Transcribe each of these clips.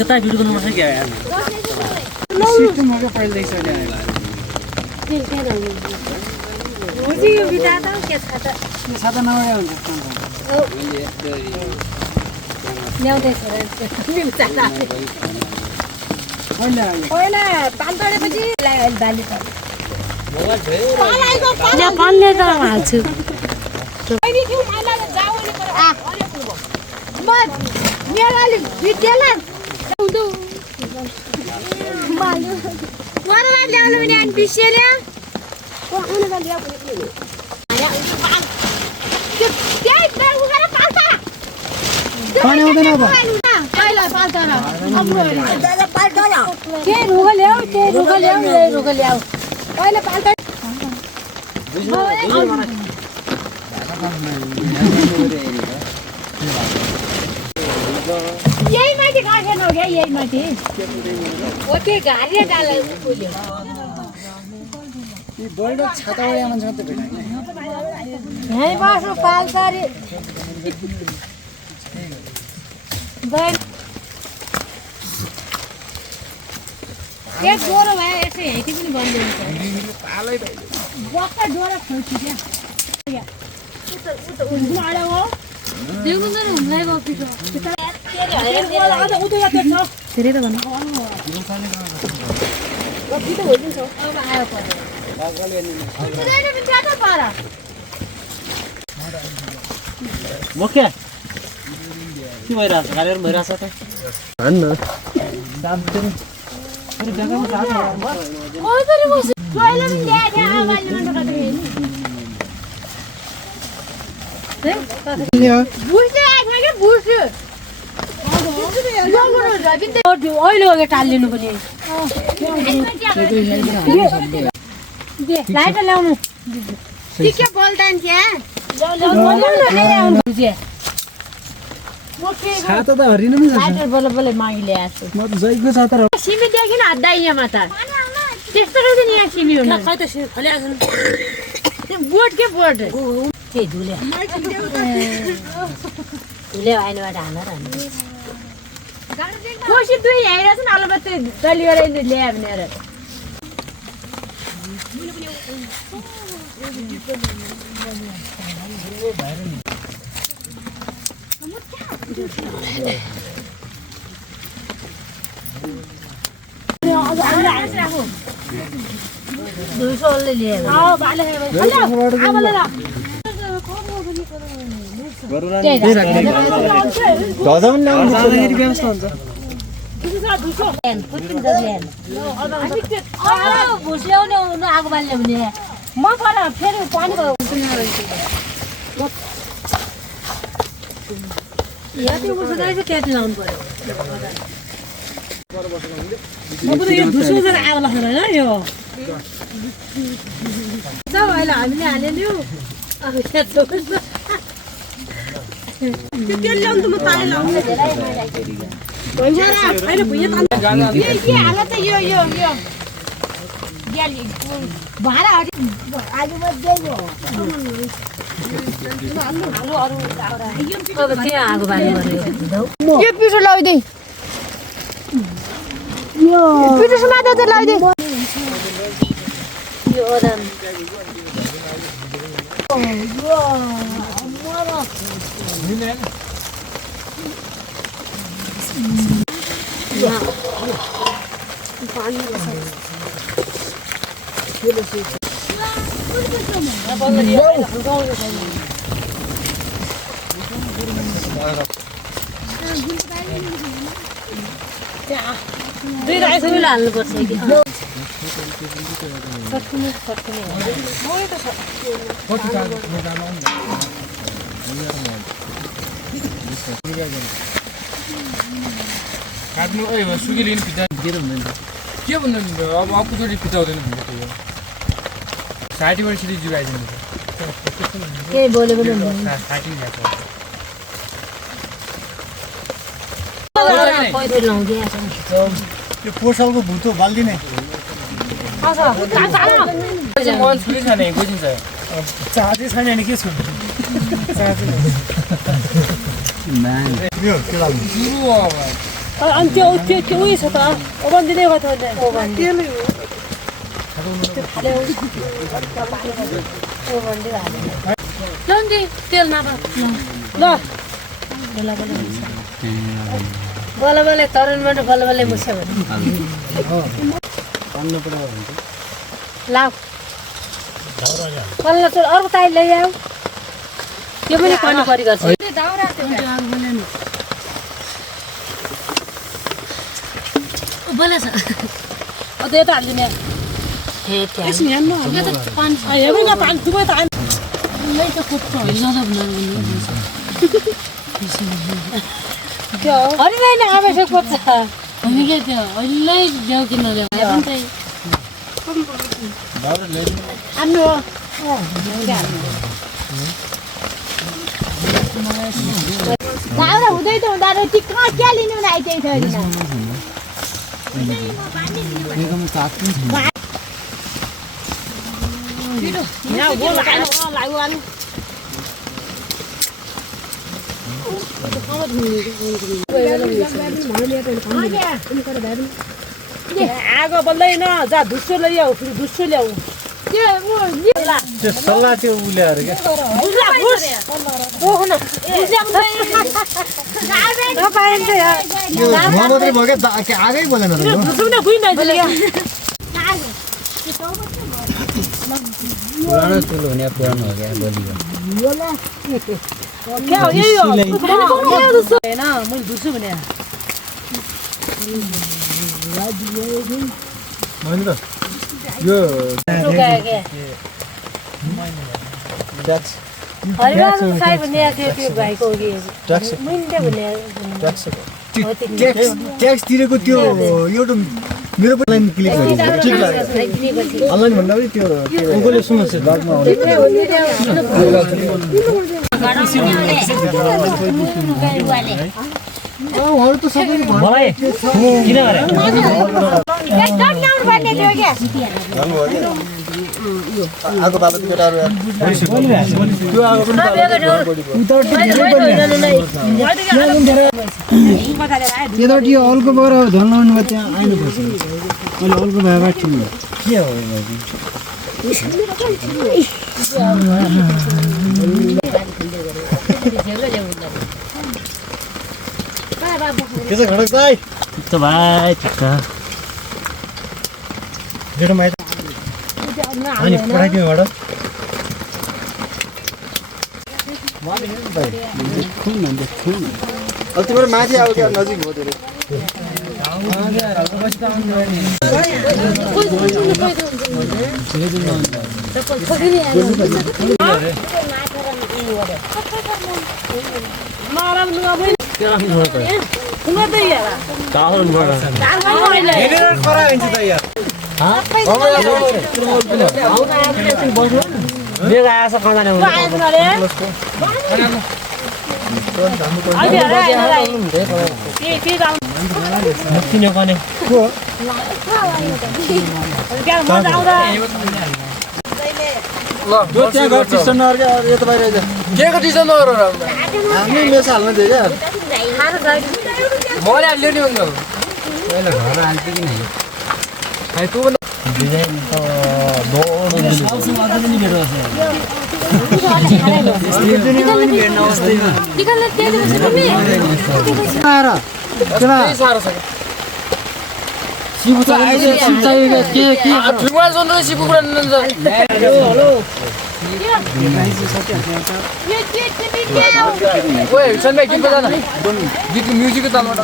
यता भिडियो बनाउन सक्यो यार सिस्टम हो क्या पहिले देखिसक्यो यो बिटा त के छ त सादा नभए हुन्छ ल्याउँदै छ पहिला पान तोडेपछि बाली पानले त हाल्छु यही माथि गार्डन हो क्या यही माथि ओ त्यो घारिया डाला फुल्यो यी बल्ड छातावाडी मान्छे त भेटाइन यही बस्नु पाल्छ रे एक डोरो भयो यसो हेटी पनि बन्द हुन्छ पालै भाइ बक्का डोरो खोल्छु क्या उता हो देउनु न हुँदै गयो पिटो धेरै त भन्नु म क्या के भइरहेछ गाडीहरू भइरहेछ त भन्न दाम पनि अरे जग्गामा जानु ओइ पनि बस्छु पहिला पनि ल्याए थियो आमाले मन बुझ्दै आएको के बुझ्छु अहिले हो टालिनु पनि लाइट ल्याउनु के बोल्दैन छाता त हरिनु पनि लाइट बल्ल बल्ल मागी ल्याएको म त जइको छ तर सिमी देखिन हद्दा यहाँ त त्यस्तो रहेछ नि यहाँ सिमी हुनु बोट के बोट के धुले धुले आइनबाट हालेर कोसी दुई हेरेछ नि अलबत्त दली गरेर ल्यायो भने आगो बाल्यो भने म पर फेरि पानी त्यति लाउनु पर्यो अहिले हामीले हाल्यो यो पिठो लगाइदिए पिठो समातेर चाहिँ लगाइदिए यो ओदन दुई राइस हाल्नुपर्छ काट्नु सुकी लिनु फिटा के भन्नु अब अर्कोचोटि फिटा हुँदैन साठीबाट सिधै जुगाइदिनु के बोलेको नि साठी ल्याएको पैसा लाउँदै यो पोसलको भुतो बाल्दिने मन छुरी छ नि बुझिन्छ चाहँदै छैन नि के छु यो के लाग्नु अनि त्यो उयो छ त ओभन दिँदै भयो त ओभन तेल नभए ल बल्ल बल्ल तरुणबाट बल्ल बल्ल मुस्यो भने लाऊ बल्ल त्यो अर्को ताई ल्याऊ त्यो पनि पानी परि गर्छ बोले छ अ त्यो त हाल्दिने हे त्यहाँ एकछिन हेर्नु यो त पानी हेर्नु न पानी दुबै त नै त कुट्छ नदा बनाउनु के हो अरे नै आवश्यक पर्छ हामी के त्यो अहिले ल्याउ किन ल्याउ हेर्नु त अन्नु दाउरा हुँदै त हुँदा रहेछ कहाँ क्या लिनु आइदिएको थियो आगो बल्दैन जा धुस्सो ल्याऊ फेरि धुस्सो ल्याऊ त्यो सल्लाह त्यो उल्याएर के यो धुवा मात्रै भयो क्या आगै बोलेन त पुरानो चुलो हुने पुरानो हो क्या बलियो मैले धुस्छु भने होइन त यो ट्याक्स तिरेको त्यो एउटा मेरो पनि लाइन क्लिक गरेँ ठिक लाग्यो अनलाइन भन्दा पनि त्यो उनीहरूले सुन्नुहोस् बादमा उहाँहरू त सबै आगो बालो केटाहरू त्यो आगो पनि यताबाट यो अल्को गएर झन् लाउनु भयो त्यहाँ आइनुपर्छ अहिले अल्को भएर ठिक के हो के छ घडक भाइ त भाइ ठिक्का जेठो माइत अनि पठाइदिनु घडक अल्टिमेट माथि आयो क्या नजिक हो धेरै हामी मेस हाल्नु थियो क्या मैले हाल्यो नि अन्त पहिला घर हाल्थ्यो कि नै खै तँ पनि डिजाइन त साह्रो छ सिबु चाहिएको के ठुङ्गा सोध्नु सिबु कुरा ओए सन भाइ गीत बजान गीत म्युजिकको तालबाट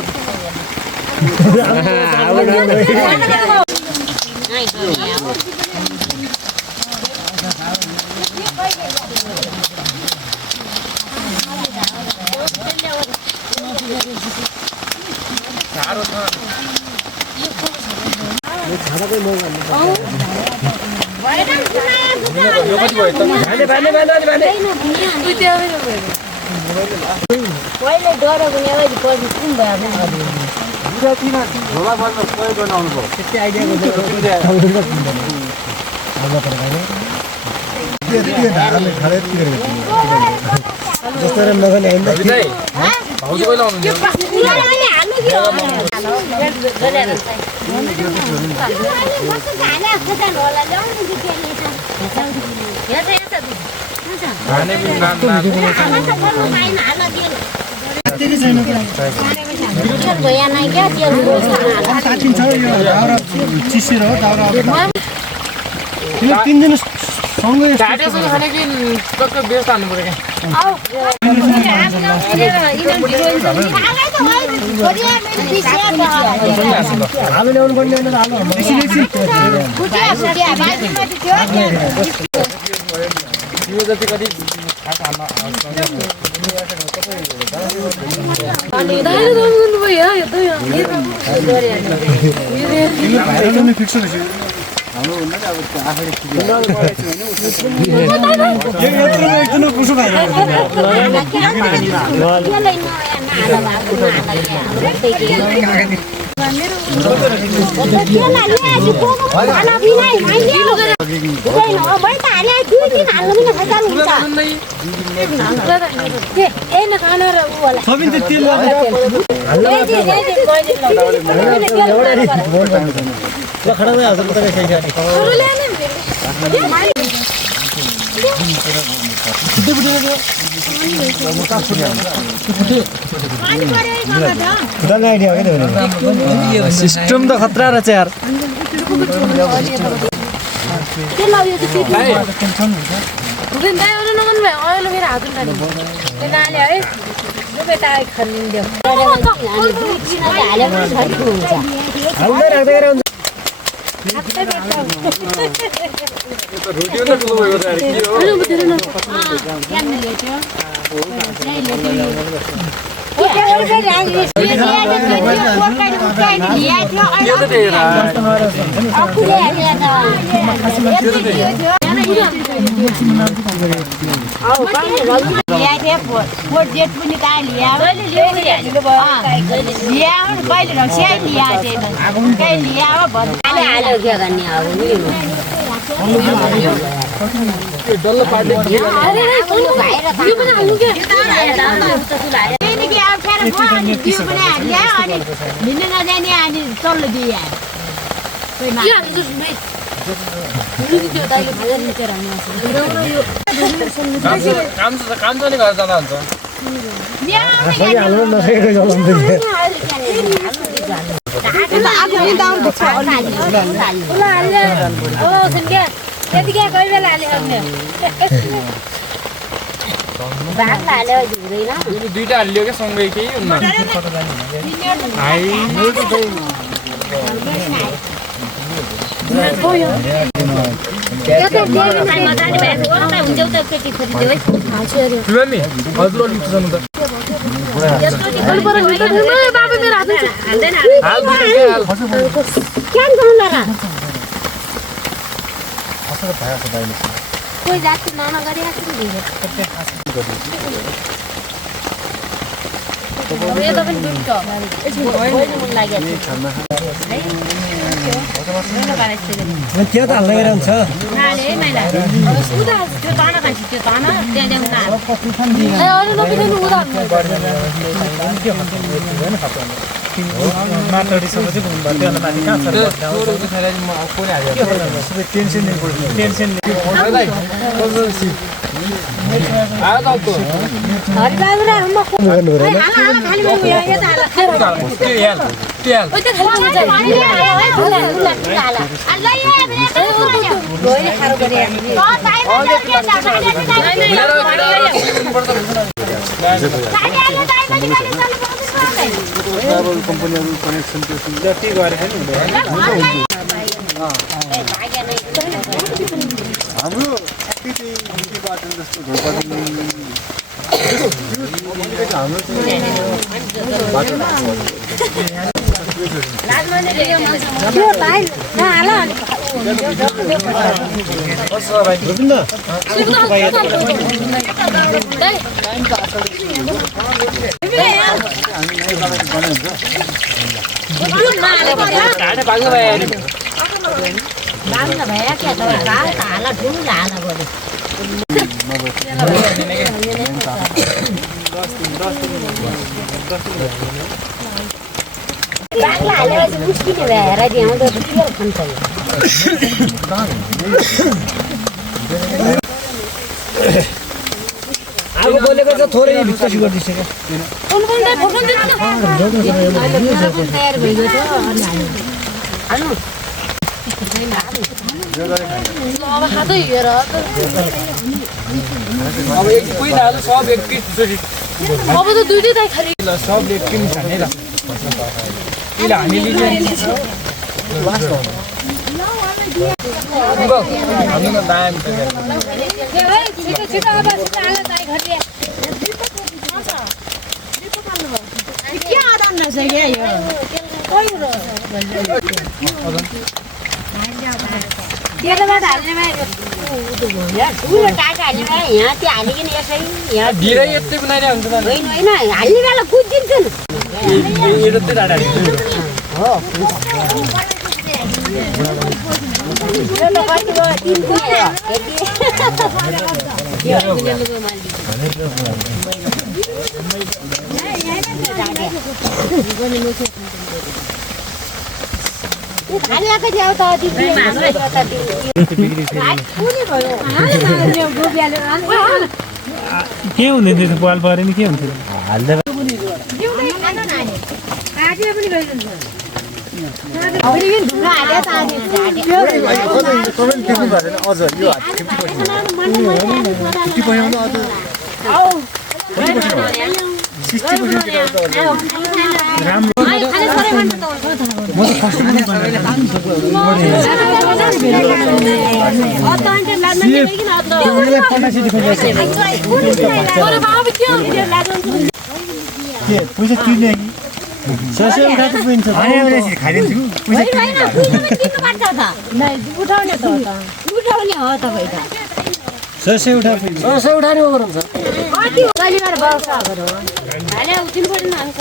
साह्रो छ यो कति भयो त पहिले डरेको नेवारी पछि कुन भयो झोला पर्न प्रयोग गर्न आउनु भयो त्यति आइडिया जस्तो नगर्ने होइन भाउजू पहिला आउनुहुन्छ चिसेर हो दाउरा 3 दिन सँगै ढाटे पनि खाने कि टक्क बेस्ट हाल्नु पर्यो आलु ल्याउनु पर्ने होइन आलु यो जति कति फिक्स रहेछ सिस्टम त खतरा रहेछ यार काम चाहिँ घर जाँदा हुन्छ दुईटा हालियो क्या सँगै केही कोही जाति मामा गरिरहेको त्यो त हाल्दै रहन्छ माटडीसम्म चाहिँ घुम्नु माथि कहाँ कम्पनीहरु कनेक्सन त्यो जति गरेको नि हाम्रो त्यति बाटो जस्तो घरपाटो हाम्रो बाटो बाख्ला हालेपछि मुस्किल भएर दिउँदो त के खान्छ आगो बोलेको चाहिँ थोरै भित्र गरिदिन्छ क्या कुन तयार भइगयो त अनि हाल्नु अब खाँदै हेर अब एक कोही हाल्नु सब एक पिस अब त दुईटै दाइ खाली सब एक पिस हाने ल इले हानि लिन्छ हामी न दाम त छिटो छिटो अब छिटो हाल दाइ घटिया के आदन नसक्यो यो कोही र तेलबाट हाल्नेमा ठुलो टाका हाल्नेमा यहाँ त्यो हालिकन यसै यहाँ धेरै यस्तै बनाइरहेको हुन्छ त होइन होइन हाल्ने बेला कुदिन्छन् यो त डाडा हो यो त कति भयो 3 पुग्यो हालेको थियो त के हुँदैन त्यो पाल परे नि के हुन्थ्यो हाल्दै पैसा तिर्ने ससे उठाएको पिन्छ खाइदिन्छु पैसा उठाउने त उठाउने हो तपाईँ त ससे उठाएको ससे उठाने हो गरौँ कति हो कहिले गरेर बस्छ हाले उठिनु पर्दैन हामी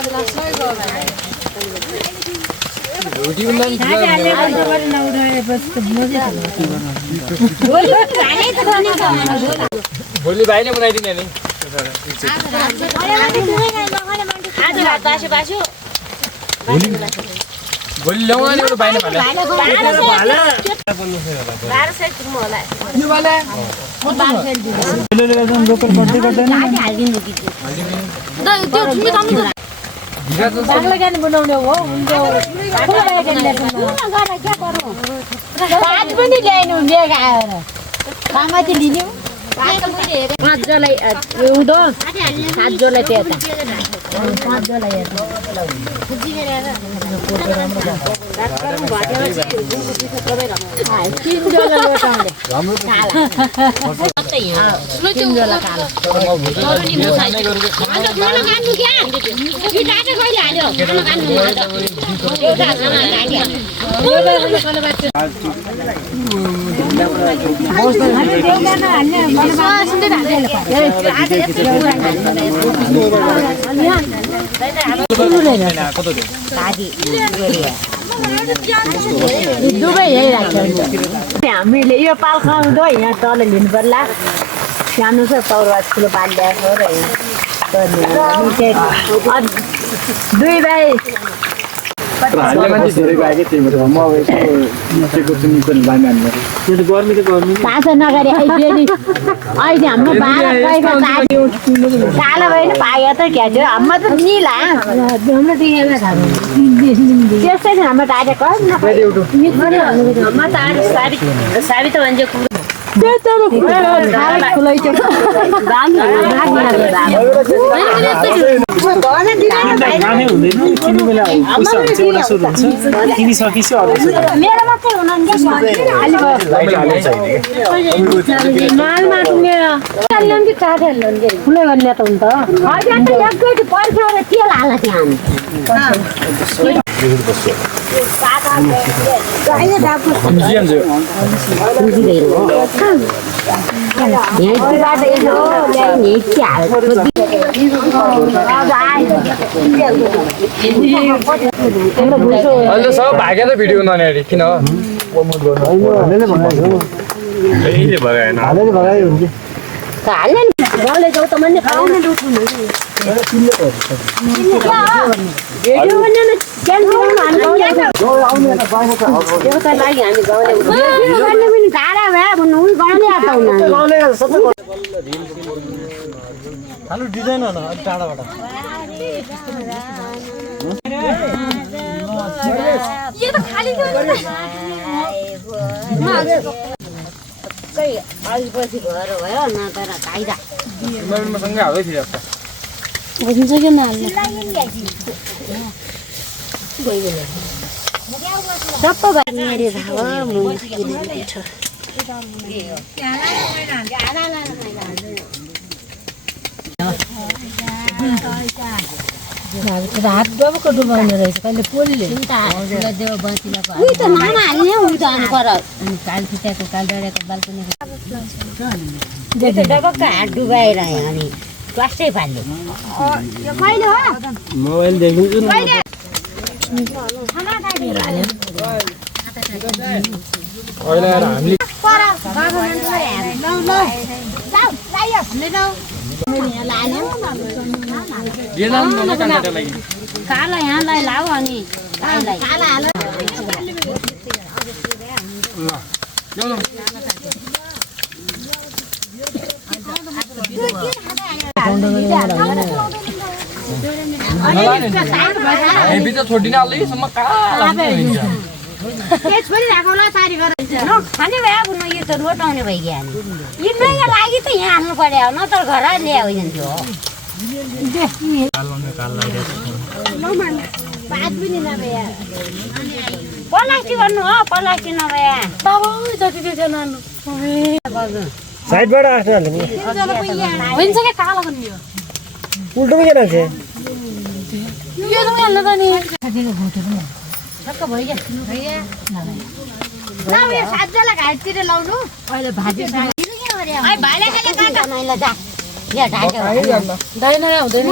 भोलि भाइले बनाइदिने नि भोलि ल्याउने एउटा भाइले लोकल पर्दै गर्दैन बनाउने हो पनि ल्याइनु हुन्छ आएर खामा चाहिँ लिने 5 जोलाई उदो 7 जोलाई त्यता 5 जोलाई यता हामीले यो पाल खाउँदो यहाँ तल लिनु पर्ला सानो छ 4 किलो पाल ल्याएको र यहाँ 2 भाइ पाँच नगरी आइदियो नि अहिले हाम्रो 12 पैसा कालो भएन पायो त क्या थियो हाम्रो त निला हाम्रो त्यस्तै छ हाम्रो ताजा साबी त भन्छ अहिले सब भागेर भिडियो ननेरी किन हालेले भगायो हुन्छ गाउँले जाऊ त मैले खाउने लुट्नु भिडियो बनाउन क्यान्सल हामी एउटा लागि हामी गाउँले गर्ने पनि टाढा भए भन्नु उही गाउँले आउँदैन हालु डिजाइन हो न अलि टाढाबाट यो त खाली खै अलिपछि घर भयो न तर काइदा सँगै हालै थियो बुझ्छ कि नहाल्नु सबै भाइ मेरे थाहा हात गएको डुबाउने रहेछ कहिले पोलले उही त नाना हाल्ने उही त अनि कर काल खिचाएको काल डढेको बाल्कुनी डबक्क हात डुबाएर अनि स्वास्थ्य पाल्यो कहिले हो मोबाइल देखिन्छु न अहिले आएर हामीले काला यहाँलाई लाऊ अनि भित्र छोडिदिन अलिसम्म कहाँ खाने भए अब यो त रोटाउने भइगयो यो नयाँ लागि त यहाँ हाल्नु पर्यो न त घर ल्यायो जान्थ्यो प्लास्टिक गर्नु हो प्लास्टिक नभए साइडबाट आस्नु हाल्नु हुन्छ क्या कालो गर्ने उल्टो के राख्छ यो त हाल्नु त नि ठक्क भइगयो ल यो सातजना घाटतिर लाउनु अहिले भाजी भाइले खाले काट नैला जा यहाँ ढाके दाइन हुँदैन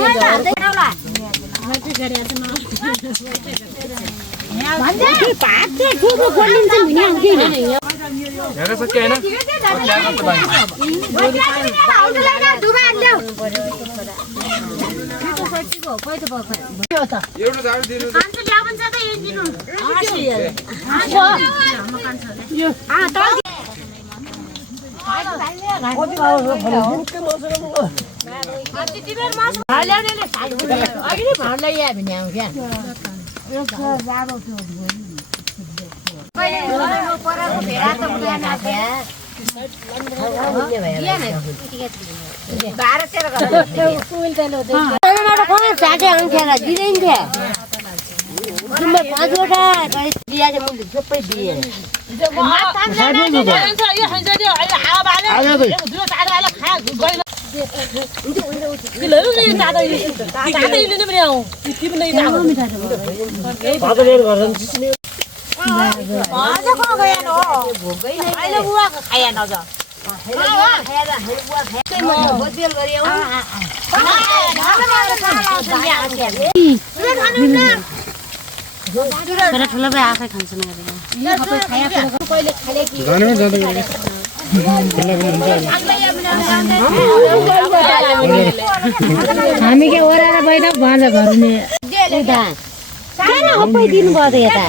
ठुलो भाइ आफै खान्छ हामी के ओराएर बैठ भन्छ घरने सबै दिनु पर्यो यता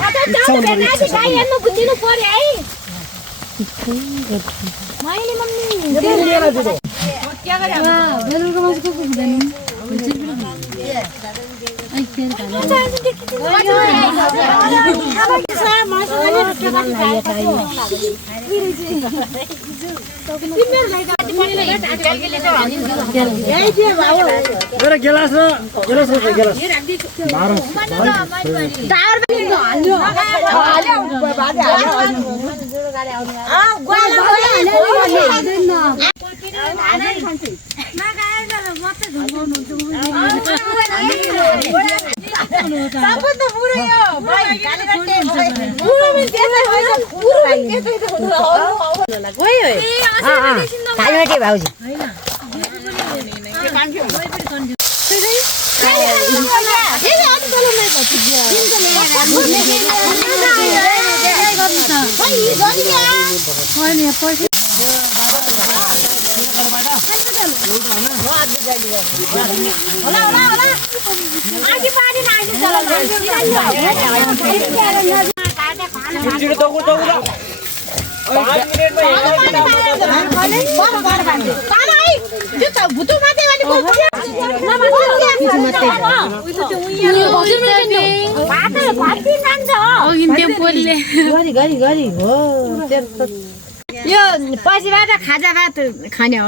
सबभन्दा बुढो यो भाइ कालीगट्टे बुढो पनि त्यसै होइन बुढो पनि त्यसै होला गयो कालीगट्टे भाउजी यो पछिबाट खाजा भात खाने हो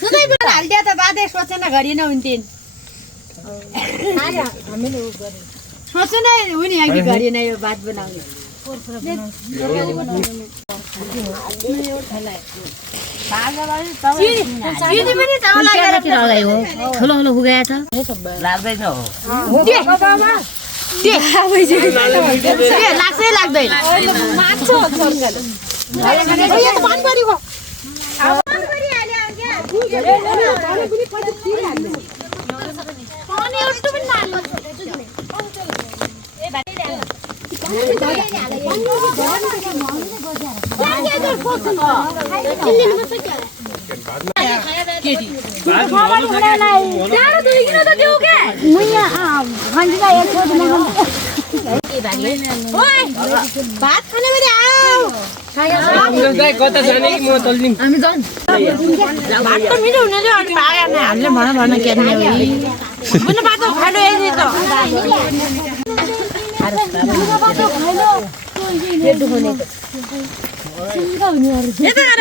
सुदैबाट हालिदियो त बाधे सोचेन घरि नहुन्थिन् सोचेन हुने अघि घरि नै यो भात बनाउने ठुलो ठुलो पुगाए छ लाग्दैन लाग्छै लाग्दैन भात खाने भने कता जाने कि म चल्दिम हामी जाउँ भात त मिठो हुने थियो अनि पाएन हामीले भन के नि बुझ्नु भात खानु यही त यता गर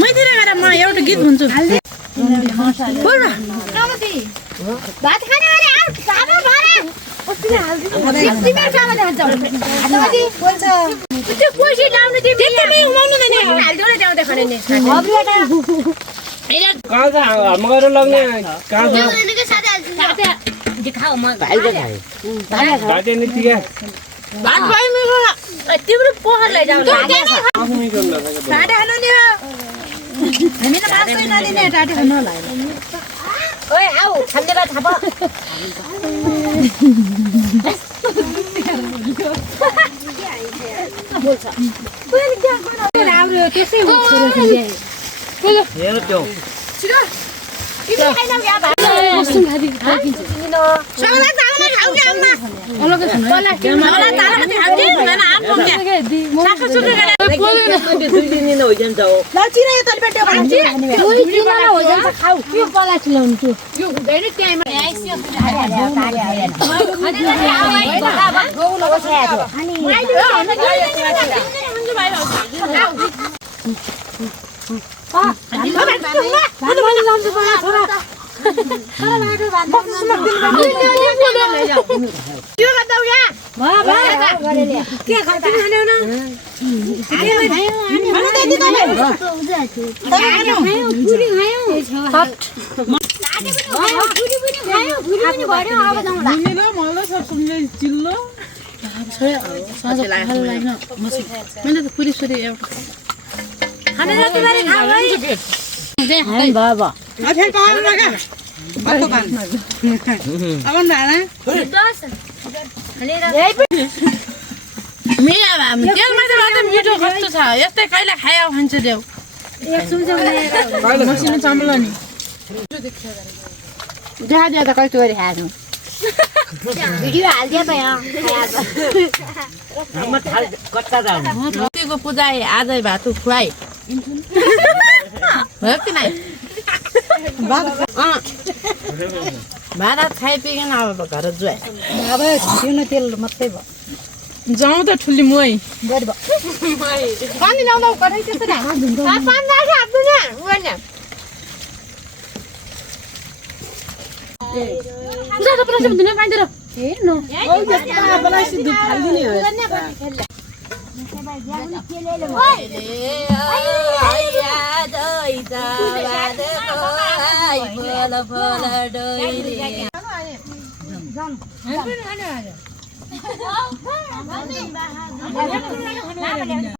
मैतिर गर म एउटा गीत हुन्छु बोल न भात खाने भने आउ सानो भरे त्यो कोसी लाउनु तिमी त्यतिमै उमाउनुदैन हाल्दियो न ल्याउँदै खाने नि कहाँ छ हम गएर लग्ने कहाँ छ खाऊ म भाइको खाए भाइ नि ठीक भात भाइ मेरो तिम्रो पोखर लैजाऊ आफै गर्न टाटे खानु नि हामी त खासै नदिने टाटे खानु लाग्यो ओइ आऊ खाने बा थाप बोल्छ कोही के गर्न राम्रो त्यसै हुन्छ हेर त्यो छिटो तिमी खाइनौ या भात मस्सुम खादि खाइदिन्छु सबैलाई चावल खाऊ के आम्मा अलग खानु मलाई चावल मात्रै खाऊ के हैन आफो के साखा सुके गरे पोलेन दुई दिन न हो जान्छ हो लचिरा यो तलपेटे खान्छ दुई दिन न हो जान्छ खाऊ के पला चिलाउनु त्यो यो हुँदैन त्यहीमा आइसियो गोउलो बसाएको छ अनि बाबा मिठो कस्तो छ यस्तै कहिले खायो खान्छ देऊ मसिनो चामल नि देखा त कस्तो गरी खाएको भिडियो हाल्दियो त यहाँ को पूजा आजै भात खुवाई भयो कि नै भात खाइपिकन अब घर जुवाई अब छिउन तेल मात्रै भयो जाउँ त ठुली मुई पानी ल्याउँदा कतै त्यस्तो नि हामी पनि खाने